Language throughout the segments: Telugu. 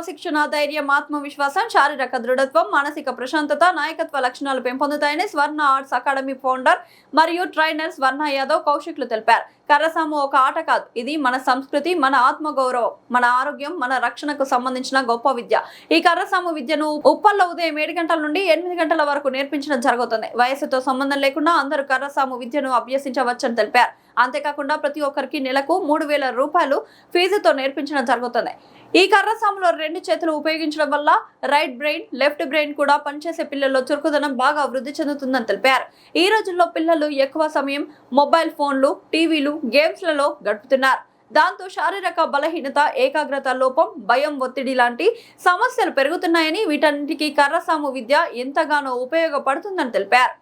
క్రమశిక్షణ, ధైర్యం, ఆత్మవిశ్వాసం, శారీరక దృఢత్వం, మానసిక ప్రశాంతత, నాయకత్వ లక్షణాలు పెంపొందుతాయని స్వర్ణ ఆర్ట్స్ అకాడమీ ఫౌండర్ మరియు ట్రైనర్ స్వర్ణ యాదవ్ కౌశిక్లు తెలిపారు. కర్రసాము ఒక ఆట కాదు, ఇది మన సంస్కృతి, మన ఆత్మగౌరవం, మన ఆరోగ్యం, మన రక్షణకు సంబంధించిన గొప్ప విద్య. ఈ కర్రసాము విద్యను ఉప్పల్లో ఉదయం 7 గంటల నుండి 8 గంటల వరకు నేర్పించడం జరుగుతుంది. వయసుతో సంబంధం లేకుండా అందరూ కర్రసాము విద్యను అభ్యసించవచ్చని తెలిపారు. అంతేకాకుండా ప్రతి ఒక్కరికి నెలకు 3,000 రూపాయలు ఫీజుతో నేర్పించడం జరుగుతుంది. ఈ కర్రసాములో 2 చేతులు ఉపయోగించడం వల్ల రైట్ బ్రెయిన్, లెఫ్ట్ బ్రెయిన్ కూడా పనిచేసే పిల్లల్లో చురుకుదనం బాగా వృద్ధి చెందుతుందని తెలిపారు. ఈ రోజుల్లో పిల్లలు ఎక్కువ సమయం మొబైల్ ఫోన్లు, టీవీలు, గేమ్స్లలో గడుపుతున్నారు. దాంతో శారీరక బలహీనత, ఏకాగ్రత లోపం, భయం, ఒత్తిడి లాంటి సమస్యలు పెరుగుతున్నాయని, వీటన్నిటికీ కర్రసాము విద్య ఎంతగానో ఉపయోగపడుతుందని తెలిపారు.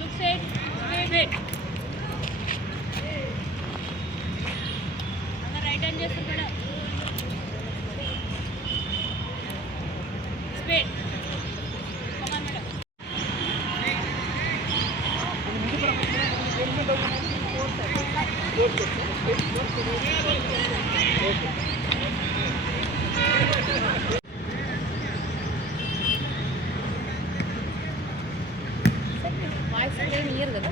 Look straight. Wait. Anga right hand చేస్తూ కూడా. Straight. Come on, madam. Year కదా.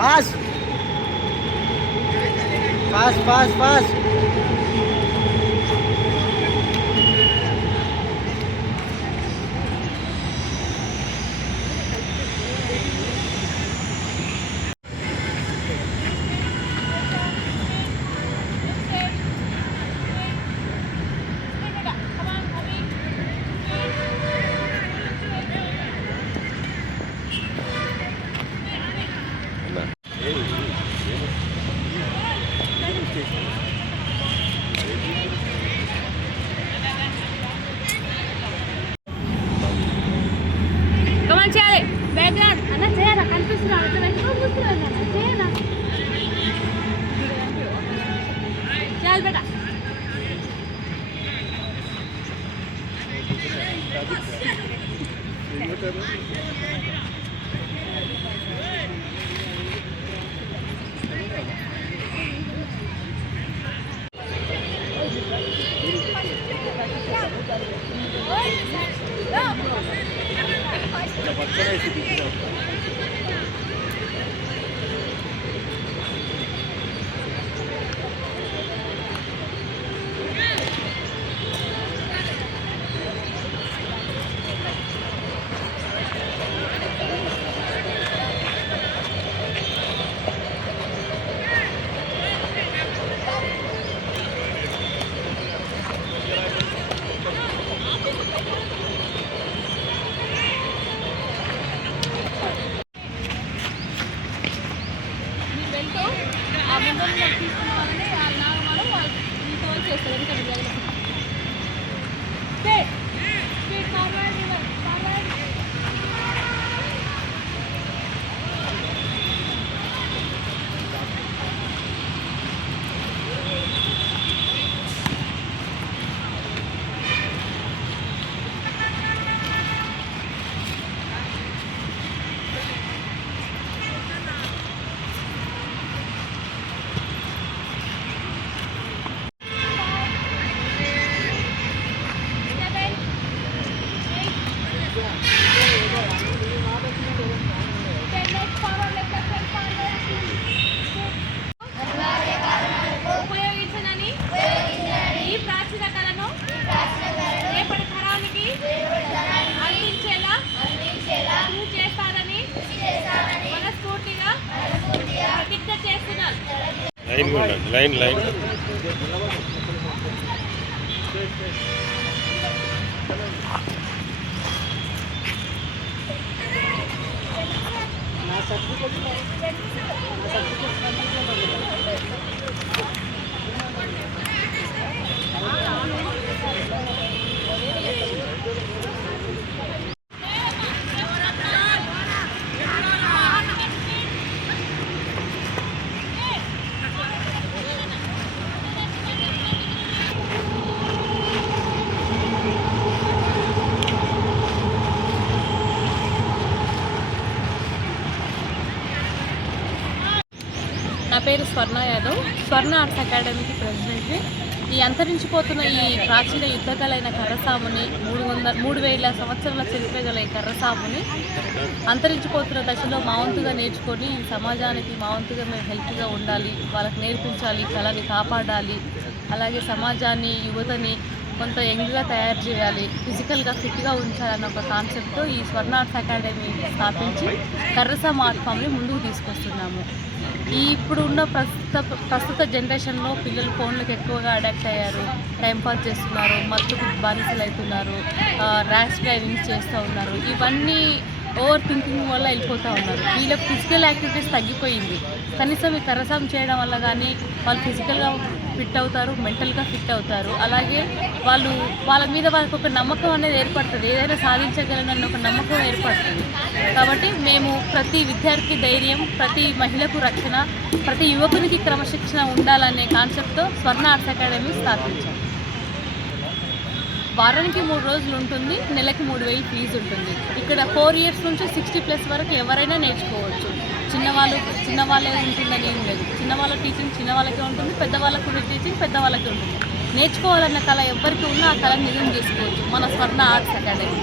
Fast. కమాన్ చేయాలి. బ్యాక్గ్రౌండ్ అన్న చేయాలా, కనిపిస్తున్నా చేయనా చాలు బేటా. ఆ ముందు తీసుకున్న వాళ్ళని వాళ్ళు మీతో చేస్తారు. ఎందుకంటే లైన్ నా పేరు స్వర్ణ యాదవ్, స్వర్ణ ఆర్ట్స్ అకాడమీకి ప్రెసిడెంట్ని. ఈ అంతరించిపోతున్న ఈ ప్రాచీన యుద్ధకళైన కర్రసాముని 3,000 సంవత్సరాల చరిత్ర గల ఈ కర్రసాముని అంతరించిపోతున్న దశలో మా వంతుగా నేర్చుకొని ఈ సమాజానికి మా వంతుగా మేము హెల్ప్గా ఉండాలి, వాళ్ళకి నేర్పించాలి, కళని కాపాడాలి, అలాగే సమాజాన్ని యువతని కొంత యంగ్గా తయారు చేయాలి, ఫిజికల్గా ఫిట్గా ఉంచాలన్న ఒక కాన్సెప్ట్తో ఈ స్వర్ణ ఆర్ట్స్ అకాడమీ స్థాపించి కర్రసాము ఆర్ట్ ఫామ్ని ముందుకు తీసుకొస్తున్నాము. ఈ ఇప్పుడు ఉన్న ప్రస్తుత జనరేషన్లో పిల్లలు ఫోన్లకు ఎక్కువగా అడాక్ట్ అయ్యారు, టైంపాస్ చేస్తున్నారు, మత్తుకు బానిసలు అవుతున్నారు, ర్యాష్ డ్రైవింగ్ చేస్తూ ఉన్నారు. ఇవన్నీ ఓవర్ థింకింగ్ వల్ల వెళ్ళిపోతూ ఉన్నారు. వీళ్ళ ఫిజికల్ యాక్టివిటీస్ తగ్గిపోయింది. కనీసం ఈ కర్రసాము చేయడం వల్ల కానీ వాళ్ళు ఫిజికల్గా ఫిట్ అవుతారు, మెంటల్గా ఫిట్ అవుతారు. అలాగే వాళ్ళ మీద వాళ్ళకి ఒక నమ్మకం అనేది ఏర్పడుతుంది, ఏదైనా సాధించగలనన్న ఒక నమ్మకం ఏర్పడుతుంది. కాబట్టి మేము ప్రతి విద్యార్థి ధైర్యం, ప్రతి మహిళకు రక్షణ, ప్రతి యువకునికి క్రమశిక్షణ ఉండాలనే కాన్సెప్ట్తో స్వర్ణ ఆర్ట్స్ అకాడమీ స్థాపించాం. వారానికి 3 రోజులు ఉంటుంది, నెలకి 3,000 ఫీజు ఉంటుంది. ఇక్కడ 4 years నుంచి 60+ వరకు ఎవరైనా నేర్చుకోవచ్చు. చిన్నవాళ్ళే ఉంటుందని ఏం లేదు. చిన్నవాళ్ళ టీచింగ్ చిన్నవాళ్ళకే ఉంటుంది, పెద్దవాళ్ళకు టీచింగ్ పెద్దవాళ్ళకే ఉంటుంది. నేర్చుకోవాలన్న కళ ఎవరికి ఉన్నా ఆ కళను నిజం చేసుకోవచ్చు మన స్వర్ణ ఆర్ట్స్ అకాడమీ.